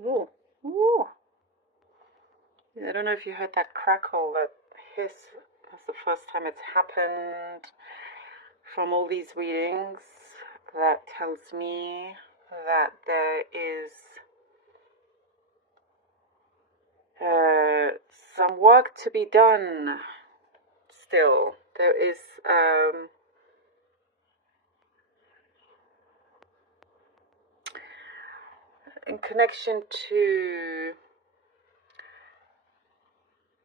Ooh, ooh. I don't know if you heard that crackle, that hiss. That's the first time it's happened from all these readings. That tells me that there is some work to be done still. There is in connection to,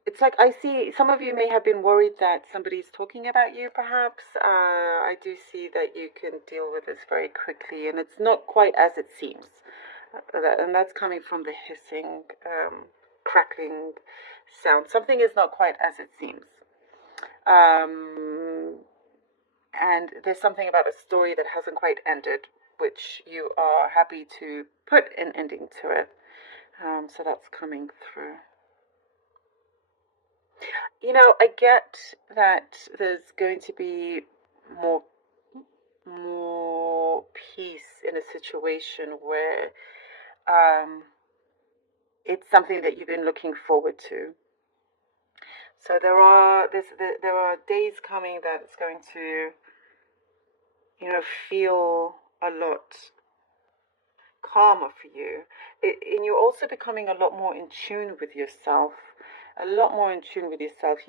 it's like I see some of you may have been worried that somebody's talking about you, perhaps. I do see that you can deal with this very quickly, and it's not quite as it seems. And that's coming from the hissing, crackling sound. Something is not quite as it seems. And there's something about a story that hasn't quite ended, which you are happy to put an ending to it. So that's coming through. I get that there's going to be more more peace in a situation where it's something that you've been looking forward to. So there are days coming that's going to feel a lot calmer for you, and you're also becoming a lot more in tune with yourself, a lot more in tune with yourself.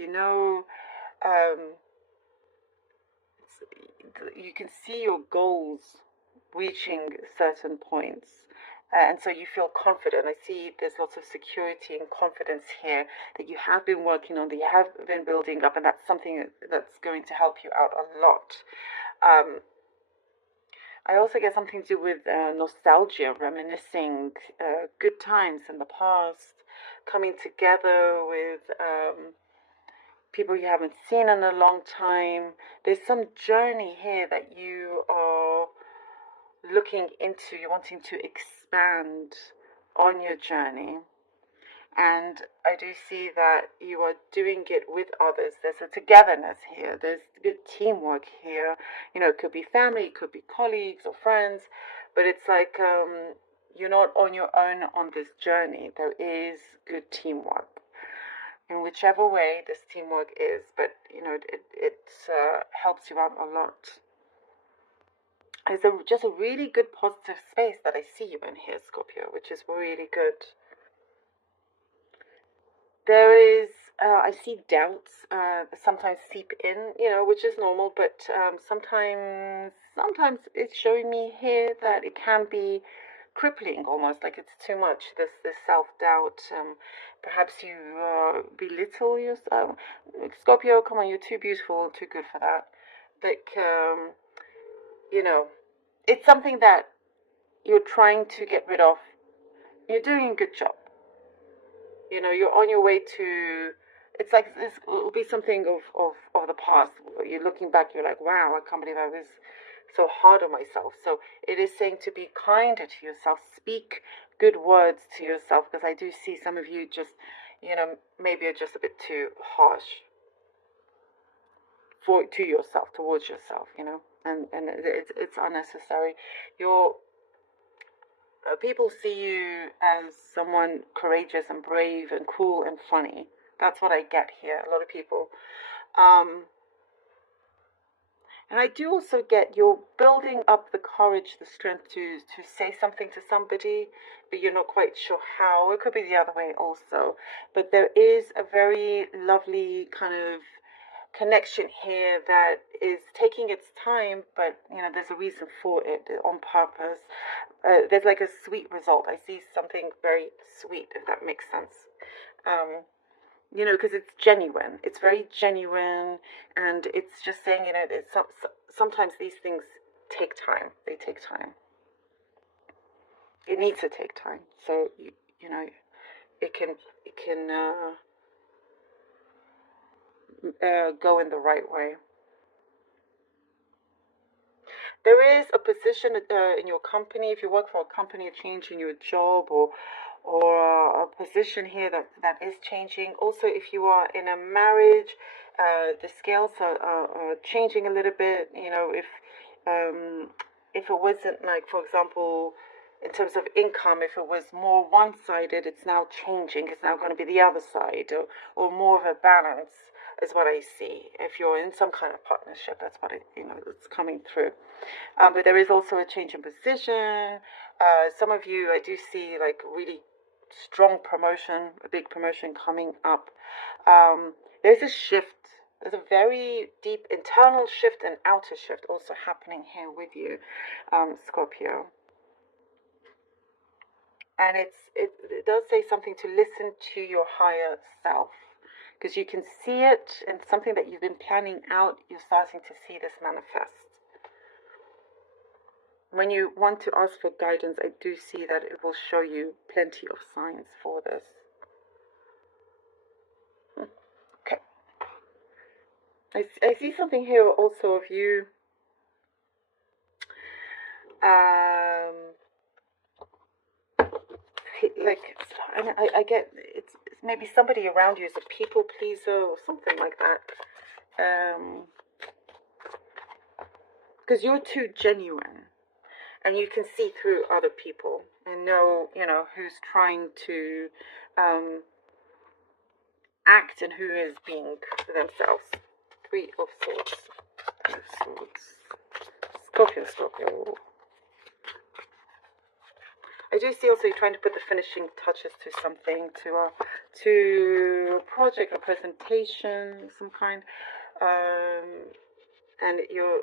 Um, you can see your goals reaching certain points. And so you feel confident. I see there's lots of security and confidence here that you have been working on, that you have been building up, and that's something that's going to help you out a lot. I also get something to do with nostalgia, reminiscing good times in the past, coming together with people you haven't seen in a long time. There's some journey here that you are looking into, you're wanting to expand on your journey. And I do see that you are doing it with others. There's a togetherness here. There's good teamwork here. It could be family, it could be colleagues or friends, but it's like you're not on your own on this journey. There is good teamwork in whichever way this teamwork is, but it helps you out a lot. It's just a really good positive space that I see you in here, Scorpio, which is really good. There is, I see doubts sometimes seep in, which is normal, but sometimes it's showing me here that it can be crippling, almost like it's too much. This self doubt. Perhaps you belittle yourself. Scorpio, come on, you're too beautiful, too good for that. Like, you know, it's something that you're trying to get rid of. You're doing a good job. You're on your way to. It's like this will be something of the past. You're looking back, you're like, wow, I can't believe I was so hard on myself. So it is saying to be kinder to yourself, speak good words to yourself, because I do see some of you just, maybe are just a bit too harsh to yourself, towards yourself, and it's unnecessary. Your People see you as someone courageous and brave and cool and funny. That's what I get here. A lot of people. Um, and I do also get you're building up the courage, the strength to say something to somebody, but you're not quite sure how. It could be the other way also. But there is a very lovely kind of connection here that is taking its time, but there's a reason for it on purpose. There's like a sweet result. I see something very sweet, if that makes sense. Um, because it's genuine. It's very genuine, and it's just saying, sometimes these things take time. They take time. It needs to take time. So it can go in the right way. There is a position in your company. If you work for a company, a change in your job, or a position here that is changing. Also, if you are in a marriage, the scales are changing a little bit. If it wasn't, like, for example, in terms of income, if it was more one-sided, it's now changing. It's now going to be the other side, or more of a balance is what I see. If you're in some kind of partnership, that's what it's coming through. But there is also a change in position. Some of you, I do see like really strong promotion, a big promotion coming up. There's a shift. There's a very deep internal shift and outer shift also happening here with you, Scorpio. And it does say something to listen to your higher self, because you can see it, and something that you've been planning out, you're starting to see this manifest. When you want to ask for guidance, I do see that it will show you plenty of signs for this. Okay. I see something here also of you like, I get it's maybe somebody around you is a people pleaser or something like that, because you're too genuine and you can see through other people and know who's trying to act and who is being themselves. 3 of Swords. Scorpio. I do see also you're trying to put the finishing touches to something, to a project, a presentation of some kind, and you're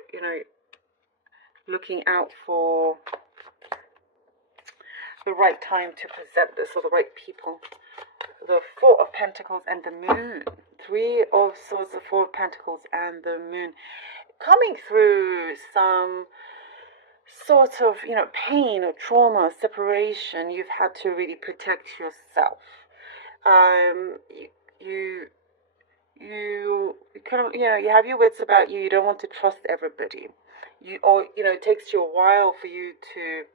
looking out for the right time to present this, or the right people. The 4 of Pentacles and the Moon. 3 of Swords, the 4 of Pentacles and the Moon, coming through some sort of pain or trauma, separation. You've had to really protect yourself. You kind of you have your wits about you. You don't want to trust everybody. It takes you a while for you to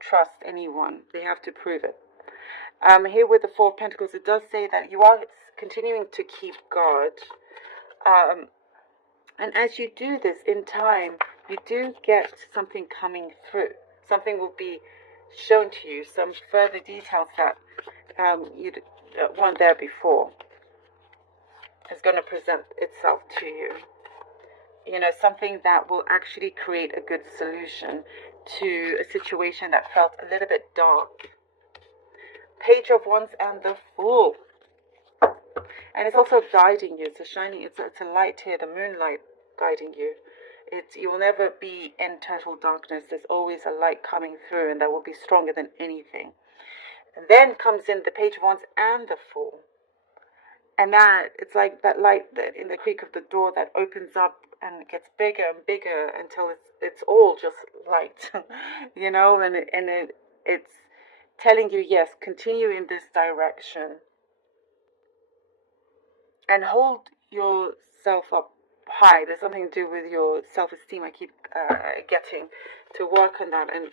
trust anyone. They have to prove it. Here with the 4 of Pentacles, it does say that you are continuing to keep guard. And as you do this in time, you do get something coming through. Something will be shown to you, some further details that you weren't there before is going to present itself to you. Something that will actually create a good solution to a situation that felt a little bit dark. Page of Wands and the Fool. And it's also guiding you. It's a light here, the moonlight guiding you. You will never be in total darkness. There's always a light coming through, and that will be stronger than anything. And then comes in the Page of Wands and the Fool. And it's like that light that in the creak of the door that opens up and it gets bigger and bigger until it's all just light, and it's telling you, yes, continue in this direction and hold yourself up high. There's something to do with your self-esteem. I keep getting to work on that, and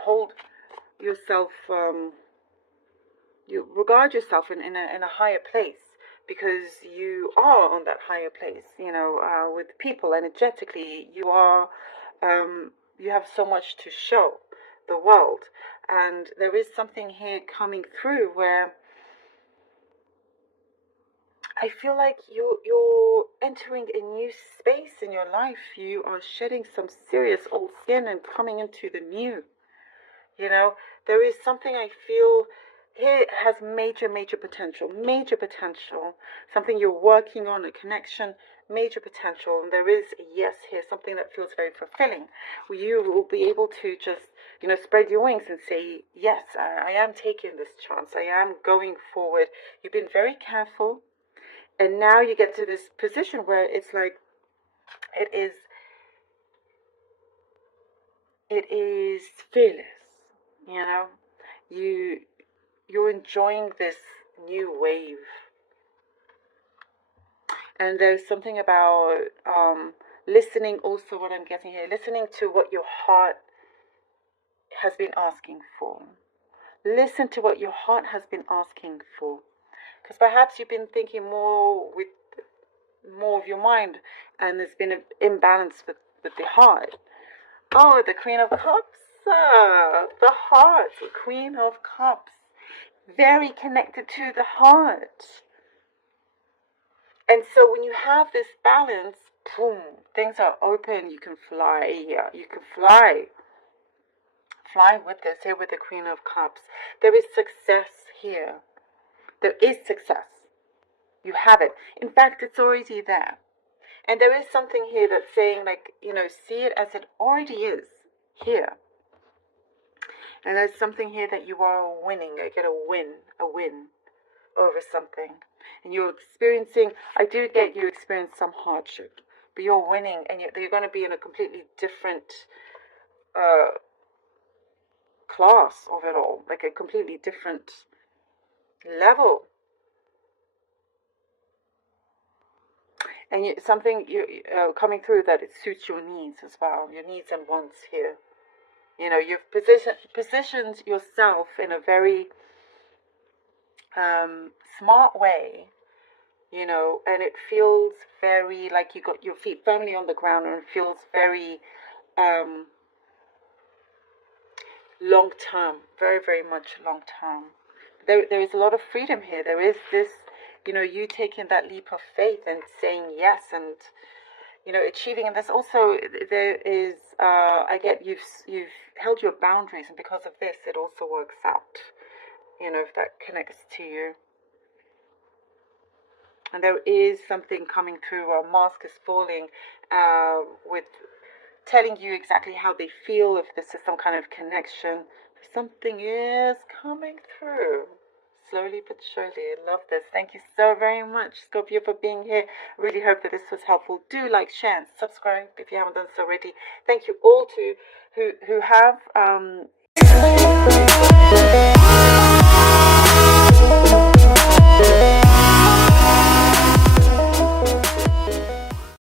hold yourself. You regard yourself in a higher place, because you are on that higher place. With people energetically, you are. You have so much to show the world, and there is something here coming through where I feel like you're entering a new space in your life. You are shedding some serious old skin and coming into the new. There is something I feel here has major potential. Something you're working on, a connection, major potential. And there is a yes here, something that feels very fulfilling. Where you will be able to just, spread your wings and say, yes, I am taking this chance. I am going forward. You've been very careful. And now you get to this position where it's like, it is fearless, You're enjoying this new wave. And there's something about listening also, what I'm getting here, listening to what your heart has been asking for. Listen to what your heart has been asking for. Because perhaps you've been thinking more of your mind, and there's been an imbalance with the heart. Oh, the Queen of Cups. the heart, the Queen of Cups. Very connected to the heart. And so when you have this balance, boom, things are open. You can fly here. You can fly. Fly with this here with the Queen of Cups. There is success here. There is success. You have it. In fact, it's already there. And there is something here that's saying, like, see it as it already is here. And there's something here that you are winning. I get a win over something. And you're experiencing, I do get you experience some hardship, but you're winning, and you're going to be in a completely different class of it all, like a completely different level. And something coming through that it suits your needs as well, your needs and wants here. You've positioned yourself in a very smart way, and it feels very like you got your feet firmly on the ground, and it feels very long term, very, very much long term. There is a lot of freedom here. There is this, you taking that leap of faith and saying yes, and achieving. And there's also, there is I get you've held your boundaries, and because of this it also works out, if that connects to you. And there is something coming through. A mask is falling with telling you exactly how they feel, if this is some kind of connection. Something is coming through. Slowly but surely. I love this. Thank you so very much, Scorpio, for being here. Really hope that this was helpful. Do like, share, and subscribe if you haven't done so already. Thank you all who have